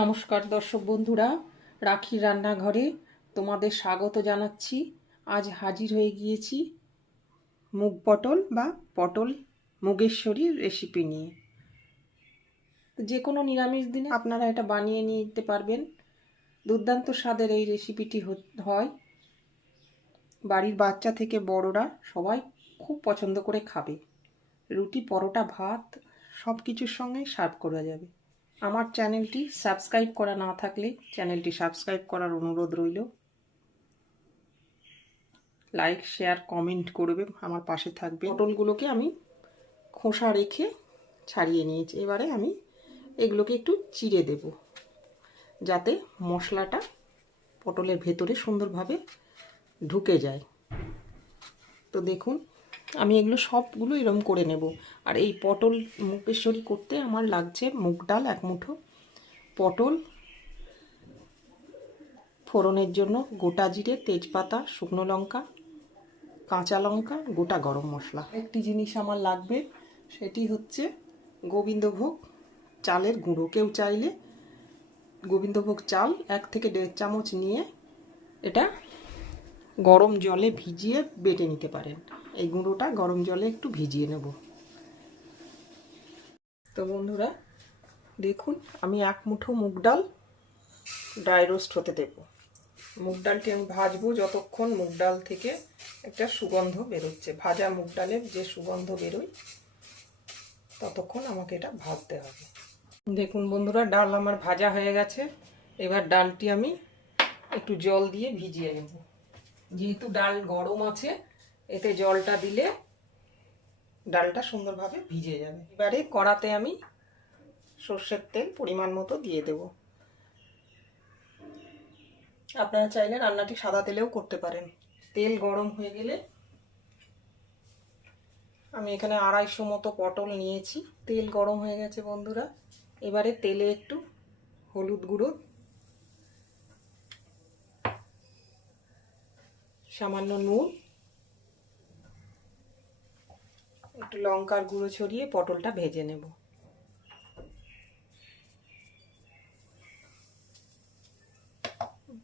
নমস্কার দর্শক বন্ধুরা, রাখির রান্নাঘরে তোমাদের স্বাগত জানাচ্ছি। আজ হাজির হয়ে গিয়েছি মুগ পটল বা পটল মুগেশ্বরীর রেসিপি নিয়ে। যে কোনো নিরামিষ দিনে আপনারা এটা বানিয়ে নিতে পারবেন। দুর্দান্ত স্বাদের এই রেসিপিটি হয়। বাড়ির বাচ্চা থেকে বড়রা সবাই খুব পছন্দ করে খাবে। রুটি, পরোটা, ভাত সব কিছুর সঙ্গেই সার্ভ করা যাবে। আমার চ্যানেলটি সাবস্ক্রাইব করা না থাকলে চ্যানেলটি সাবস্ক্রাইব করার অনুরোধ রইল। লাইক, শেয়ার, কমেন্ট করবে, আমার পাশে থাকবে। পটলগুলোকে আমি খোসা রেখে ছাড়িয়ে নিয়েছি। এবারে আমি এগুলোকে একটু চিড়ে দেব, যাতে মশলাটা পটলের ভেতরে সুন্দরভাবে ঢুকে যায়। তো দেখুন, আমি এগুলো সবগুলো এরকম করে নেব। আর এই পটল মুগেশ্বরী করতে আমার লাগছে মুগ ডাল 1 মুঠো, পটল, ফোড়নের জন্য গোটা জিরে, তেজপাতা, শুকনো লঙ্কা, কাঁচা লঙ্কা, গোটা গরম মশলা। একটি জিনিস আমার লাগবে, সেটি হচ্ছে গোবিন্দভোগ চালের গুঁড়ো। কেউ চাইলে গোবিন্দভোগ চাল 1 থেকে 1.5 চামচ নিয়ে এটা গরম জলে ভিজিয়ে বেটে নিতে পারেন। এই গুঁড়োটা গরম জলে একটু ভিজিয়ে নেব। তো বন্ধুরা দেখুন, আমি 1 মুঠো মুগ ডাল ড্রাই রোস্ট হতে দেব। মুগ ডালটি আমি ভাজবো যতক্ষণ মুগ ডাল থেকে একটা সুগন্ধ বেরোচ্ছে। ভাজা মুগ ডালের যে সুগন্ধ বেরোয় ততক্ষণ আমাকে এটা ভাজতে হবে। দেখুন বন্ধুরা, ডাল আমার ভাজা হয়ে গেছে। এবার ডালটি আমি একটু জল দিয়ে ভিজিয়ে নেব। যেহেতু ডাল গরম আছে, এতে জলটা দিলে ডালটা সুন্দরভাবে ভিজে যাবে। এবারে কড়াতে আমি সর্ষের তেল পরিমাণ মতো দিয়ে দেব। আপনারা চাইলে রান্নাটি সাদা তেলেও করতে পারেন। তেল গরম হয়ে গেলে আমি এখানে 250 মতো পটল নিয়েছি। তেল গরম হয়ে গেছে বন্ধুরা। এবারে তেলে একটু হলুদ গুঁড়ো, সামান্য নুন, একটু লঙ্কার গুঁড়ো ছড়িয়ে পটলটা ভেজে নেব।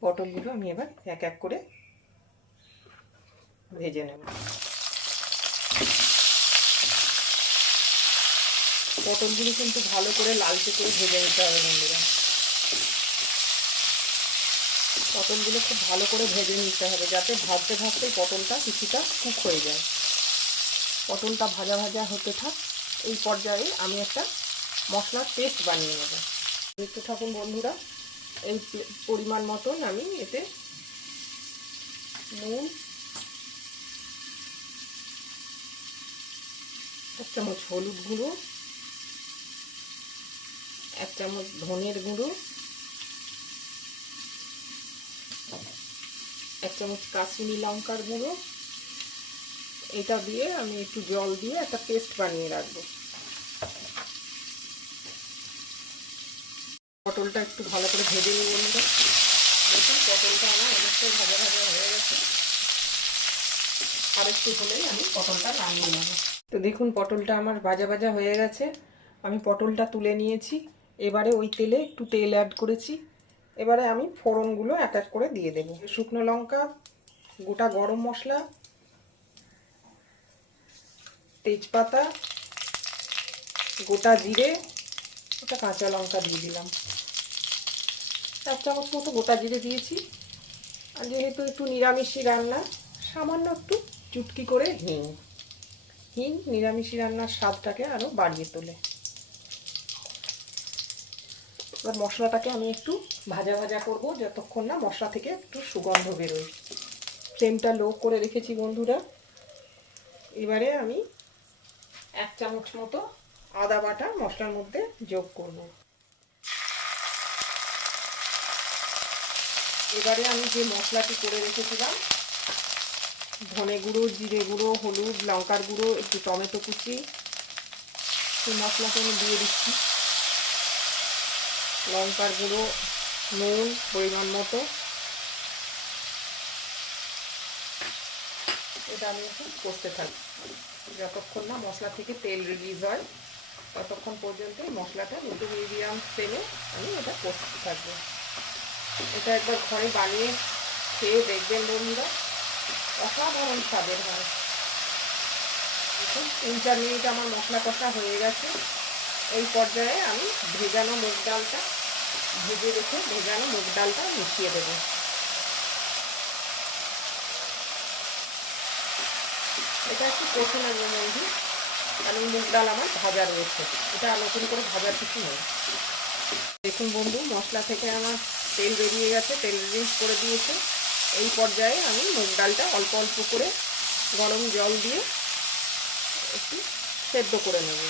পটলগুলো আমি এবার এক এক করে ভেজে নেব। পটলগুলো কিন্তু ভালো করে লালচে করে ভেজে নিতে হবে বন্ধুরা। পটলগুলো খুব ভালো করে ভেজে নিতে হবে, যাতে ভাজতে ভাজতেই পটলটা কিছুটা কুক হয়ে যায়। পটলটা ভাজা ভাজা হতে থাক। এই পর্যায়ে আমি একটা মশলার পেস্ট বানিয়ে নেব। দেখতে থাকুন বন্ধুরা। এই পরিমাণ মতন আমি এতে নুন, 1 চামচ হলুদ গুঁড়ো, 1 চামচ ধনের গুঁড়ো, 1 চামচ কাশ্মীরি লঙ্কার গুঁড়ো, এটা দিয়ে আমি একটু জল দিয়ে একটা পেস্ট বানিয়ে রাখবো। পটলটা একটু ভালো করে ভেজে নিয়ে বন্ধুরা। দেখুন পটলটা আমার অনেকটাই ভাজা ভাজা হয়ে গেছে। আর একটু হলেই আমি পটলটা নামিয়ে নেব। তো দেখুন পটলটা আমার ভাজা ভাজা হয়ে গেছে। আমি পটলটা তুলে নিয়েছি। এবারে ওই তেলে একটু তেল অ্যাড করেছি। এবারে আমি ফোড়নগুলো এক এক করে দিয়ে দেব। শুকনো লঙ্কা, গোটা গরম মশলা, তেজপাতা, গোটা জিরে, একটা কাঁচা লঙ্কা দিয়ে দিলাম। 1 চামচ মতো গোটা জিরে দিয়েছি। আর যেহেতু একটু নিরামিষি রান্না, সামান্য একটু চুটকি করে হিং। হিং নিরামিষি রান্নার স্বাদটাকে আরও বাড়িয়ে তোলে। এবার মশলাটাকে আমি একটু ভাজা ভাজা করব, যতক্ষণ না মশলা থেকে একটু সুগন্ধ বেরোয়। ফ্লেমটা লো করে রেখেছি বন্ধুরা। এবারে আমি 1 চামচ মতো আদা বাটা মশলার মধ্যে যোগ করব। এবারে আমি যে মশলাটি করে রেখেছিলাম, ধনে গুঁড়ো, জিরে গুঁড়ো, হলুদ, লঙ্কার গুঁড়ো, একটু টমেটো কুচি, সেই মশলাটা আমি দিয়ে দিচ্ছি। লঙ্কার গুঁড়ো, নুন পরিমাণ মতো, এটা আমি একটু কষতে থাকি যতক্ষণ না মশলা থেকে তেল রিলিজ হয়। ততক্ষণ পর্যন্ত মশলাটা একটু মিডিয়াম ফ্লেমে আমি এটা কষতে থাকবো। এটা একবার ঘরে বানিয়ে খেয়ে দেখবেন বন্ধুরা, অসাধারণ স্বাদের হয়। দেখুন 3-4 মিনিট আমার মশলা কষা হয়ে গেছে। এই পর্যায়ে আমি ভেজানো মুগ ডালটা ভেজে রেখে ভেজানো মুগ ডালটা মিশিয়ে দেবো। এটা একটু কষে নেবো বন্ধু, কারণ মুগ ডাল আমার ভাজা রয়েছে, এটা নতুন করে ভাজার কিছু নেই। দেখুন বন্ধু, মশলা থেকে আমার তেল বেরিয়ে গেছে, তেল রিলিজ করে দিয়েছে। এই পর্যায়ে আমি মুগ ডালটা অল্প অল্প করে গরম জল দিয়ে একটু সেদ্ধ করে নেব।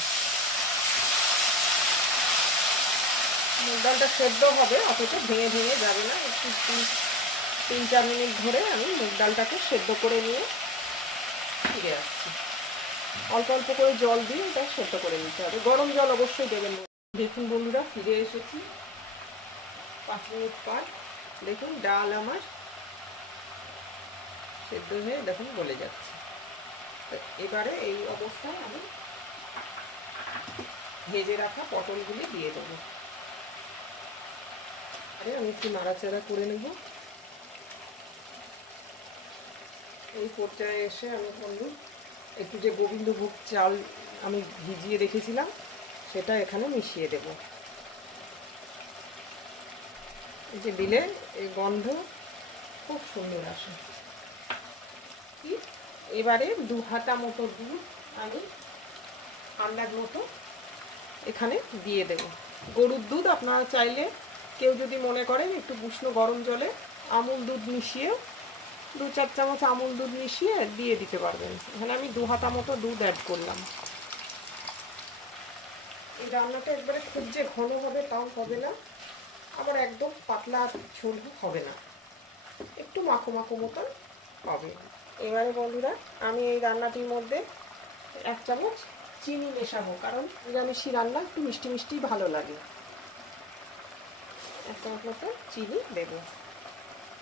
মুগ ডালটা সেদ্ধ হবে, অথচ ভেঙে ভেঙে যাবে না। একটু 3-4 মিনিট ধরে আমি মুগ ডালটাকে সেদ্ধ করে নিয়ে ফিরে আসছি। অল্প অল্প করে জল দিয়ে এটা সেদ্ধ করে নিতে হবে, গরম জল অবশ্যই দেবেন। দেখুন বন্ধুরা, ফিরে এসেছি 5 মিনিট পর। দেখুন ডাল আমার সেদ্ধ হয়ে দেখুন গলে যাচ্ছে। এবারে এই অবস্থায় আমি ভেজে রাখা পটলগুলি দিয়ে দেবো। আরে আমি একটু নাড়াচাড়া করে নেব। এই পর্যায়ে এসে আমি বন্ধু একটু যে গোবিন্দভোগ চাল আমি ভিজিয়ে রেখেছিলাম সেটা এখানে মিশিয়ে দেব। এই যে দিলে এই গন্ধ খুব সুন্দর আসে। এবারে 2 হাতা মতো দুধ আমি আন্দাজ মতো এখানে দিয়ে দেব। গরুর দুধ আপনারা চাইলে কেউ যদি মনে করেন একটু উষ্ণ গরম জলে আমুল দুধ মিশিয়ে 2-4 চামচ আমুল দুধ মিশিয়ে দিয়ে দিতে পারবেন। এখানে আমি 2 হাতা মতো দুধ অ্যাড করলাম। এই রান্নাটা একবারে খুব যে ঘন হবে তাও হবে না, আবার একদম পাতলা ঝোল হবে না, একটু মাখো মাখো মতন হবে। এবারে বন্ধুরা আমি এই রান্নাটির মধ্যে 1 চামচ চিনি মেশাবো, কারণ নিরামিষি রান্না একটু মিষ্টি মিষ্টি ভালো লাগে। 1 চামচ মতো চিনি দেব।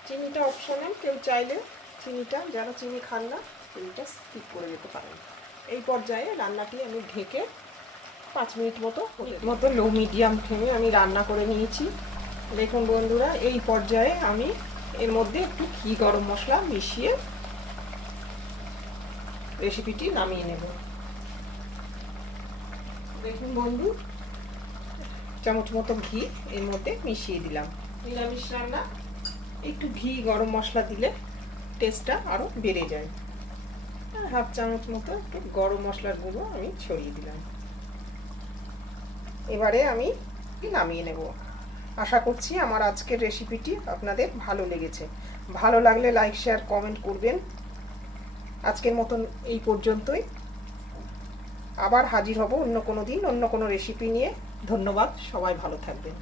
চিনিটা অপশনাল, কেউ চাইলে চিনিটা, যারা চিনি খান না চিনিটা স্কিপ করে যেতে পারেন। এই পর্যায়ে রান্নাটি আমি ঢেকে 5 মিনিট মতো লো মিডিয়াম ফ্লেমে আমি রান্না করে নিয়েছি। দেখুন বন্ধুরা, এই পর্যায়ে আমি এর মধ্যে একটু ঘি গরম মশলা মিশিয়ে রেসিপিটি নামিয়ে নেব। দেখুন বন্ধু, চামচ মতো ঘি এর মধ্যে মিশিয়ে দিলাম। নিরামিষ রান্না একটু ঘি গরম মশলা দিলে টেস্টটা আরও বেড়ে যায়। আর 1/2 চামচ মতো একটু গরম মশলার গুঁড়ো আমি ছড়িয়ে দিলাম। এবারে আমি নামিয়ে নেব। আশা করছি আমার আজকের রেসিপিটি আপনাদের ভালো লেগেছে। ভালো লাগলে লাইক শেয়ার কমেন্ট করবেন। আজকের মতন এই পর্যন্তই। আবার হাজির হব অন্য কোনো দিন অন্য কোনো রেসিপি নিয়ে। ধন্যবাদ, সবাই ভালো থাকবেন।